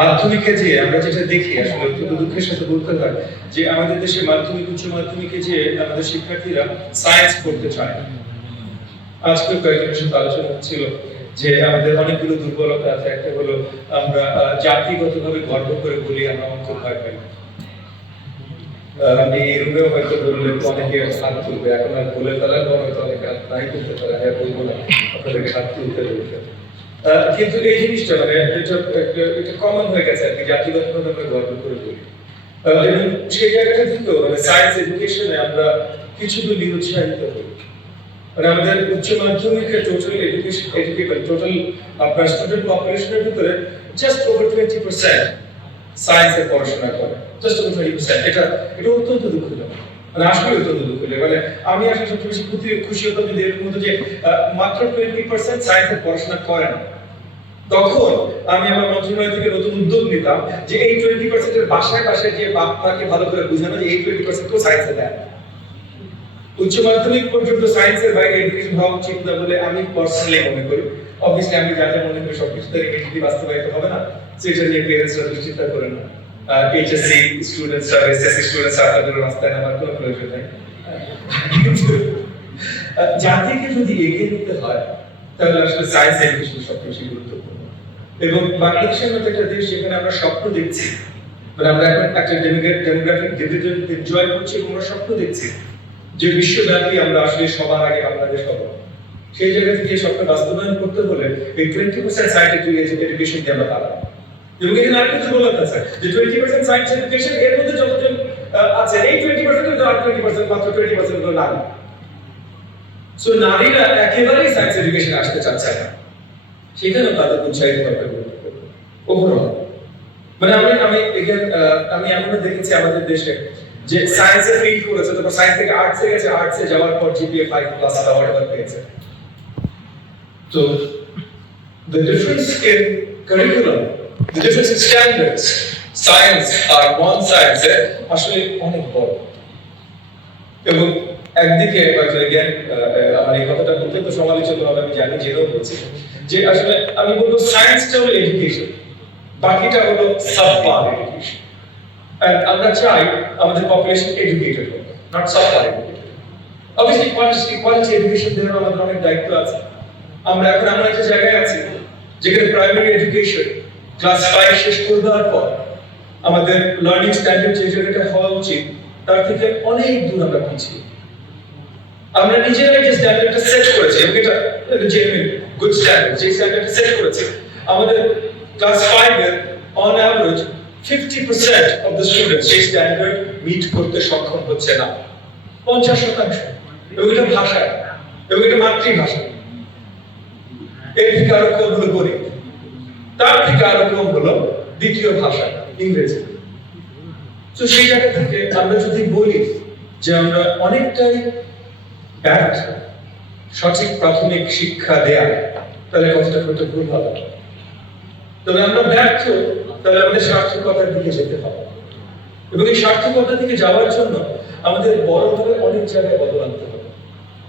মাধ্যমিকে যে আমরা যেটা দেখি আসলে অত্যন্ত দুঃখের সাথে বলতে হয় যে আমাদের দেশে মাধ্যমিক উচ্চ মাধ্যমিকে যে আমাদের শিক্ষার্থীরা সায়েন্স পড়তে চায় না। আজকে কয়েকজনের সাথে আলোচনা হচ্ছিল যে আমাদের অনেকগুলো দুর্বলতা আছে। একটা হলো আমরা জাতিগতভাবে গর্ব করে বলি আমরা অঙ্ক ভয় পাই। আমি এই রুমেও হয়তো বললে তো অনেকে হাত তুলবে, এখন আর বলে ফেলার পর হয়তো অনেকে হাত নাই তুলতে পারে, আমি আর বলবো না আপনাদেরকে হাত তুলতে বলতে। কিন্তু এই জিনিসটা মানে এটা কমন হয়ে গেছে আর কি, জাতিগতভাবে আমরা গর্ব করে বলি। এবং সেই জায়গাটা থেকেও মানে সায়েন্স এডুকেশনে আমরা কিছু তো নিরুৎসাহিত হই। মানে আমাদের উচ্চ মাধ্যমিকের টোটাল টোটাল আপনার স্টুডেন্ট পপুলেশনের ভিতরে জাস্ট ওভার 20% সায়েন্সে পড়াশোনা করে, জাস্ট ওভার 20%। এটা অত্যন্ত দুঃখজনক, মানে আসলে অত্যন্ত দুঃখজনক। মানে আমি আসলে সবচেয়ে বেশি খুশি হতাম যদি এরকম হতো যে মাত্র 20% সায়েন্সে পড়াশোনা করে না। তখন আমি আমার মন্ত্রণালয় থেকে নতুন উদ্যোগ নিতাম যে এই 20% এর বাসায় বাসায় যে বাপ মাকে ভালো করে বোঝানো যে এই 20% কেও সায়েন্সে দেয়। উচ্চ মাধ্যমিক পর্যন্ত সায়েন্সের বাইরে এডুকেশন হওয়া উচিত না বলে আমি পার্সোনালি মনে করি। অবভিয়াসলি আমি যাতে মনে করি সবকিছু তার ইমিডিয়েটলি বাস্তবায়িত হবে না, সেটা নিয়ে পেরেন্টসরা দুশ্চিন্তা করেন না। এইচএসসি স্টুডেন্টসরা এসএসসি স্টুডেন্টসরা আপনাদের রাস্তায় আমার কোনো প্রয়োজন নেই। জাতিকে যদি এগিয়ে নিতে হয় তাহলে আসলে সায়েন্স এডুকেশন সবচেয়ে বেশি গুরুত্বপূর্ণ। এবং বাংলাদেশের মতো একটা দেশ যেখানে আমরা স্বপ্ন দেখছি, মানে আমরা এখন একটা ডেমোগ্রাফিক ডিভিডেন্ড এনজয় করছি এবং আমরা স্বপ্ন দেখছি যে বিশ্বব্যাপী আমরা আসলে সবার আগে বাংলাদেশ হব। সেই জায়গা থেকে স্বপ্ন বাস্তবায়ন করতে হলে এই 20% সায়েন্টিফিক এডুকেশন দিয়ে আমরা পাবো। এবং এখানে আর কিছু বলার আছে যে 20% সায়েন্স এডুকেশন এর মধ্যে যতজন আছে এই 20% এর আর 20% মাত্র 20% হলো নারী। সো নারীরা একেবারেই সায়েন্স এডুকেশন আসতে চাচ্ছে না, সেখানেও তাদের উৎসাহিত করতে হবে ওভারঅল। মানে আমি এমন দেখেছি আমাদের দেশে যে সায়েন্সে ফেল করেছে, তারপর সায়েন্স থেকে আর্টসে গেছে, আর্টসে যাওয়ার পর জিপিএ 5+ বা হোয়াটএভার পেয়েছে। তো the difference in curriculum, the difference in standards, science R non science আসলে অনেক বড়। এবং একদিকে again আমার এই কথাটা বলতে তো সমালোচিত হবে, আমি জানি যেও বলছি যে আসলে আমি বলবো সায়েন্সটা হলো এডুকেশন, বাকিটা হলো সাবপার এডুকেশন। And আমরা চাই আমাদের পপুলেশন এডুকেটেড হোক, not subpar educated. Obviously quality education দেওয়ার আমাদের অনেক দায়িত্ব আছে। আমরা এখন এমন একটা জায়গায় আছি যেখানে প্রাইমারি এডুকেশন ক্লাস 5 শেষ করবার পর আমাদের লার্নিং স্ট্যান্ডার্ড যে জায়গাটা হওয়া উচিত তার থেকে অনেক দূর আমরা পিছিয়ে। আমরা নিজেরাই যে স্ট্যান্ডার্ডটা সেট করেছি এবং এটা জেনুইন গুড স্ট্যান্ডার্ড, যে স্ট্যান্ডার্ডটা সেট করেছি আমাদের ক্লাস 5 এর on average 50% of the students সেই স্ট্যান্ডার্ড মিট করতে সক্ষম হচ্ছে না, 50%। এবং এটা ভাষায়, এবং এটা মাতৃভাষা। এর থেকে আরো কম হলো গণিত, তার থেকে আরো কম হলো দ্বিতীয় ভাষা ইংরেজি। তো সেই জায়গা থেকে আমরা যদি বলি যে আমরা অনেকটাই ব্যর্থ সঠিক প্রাথমিক শিক্ষা দেয়া, তাহলে কথাটা করতে ভুল হবে। তবে আমরা ব্যর্থ, তাহলে আমাদের সার্থকতার দিকে যেতে হবে। এবং এই সার্থকতার দিকে যাওয়ার জন্য আমাদের বড়ভাবে অনেক জায়গায় বদল আনতে হবে।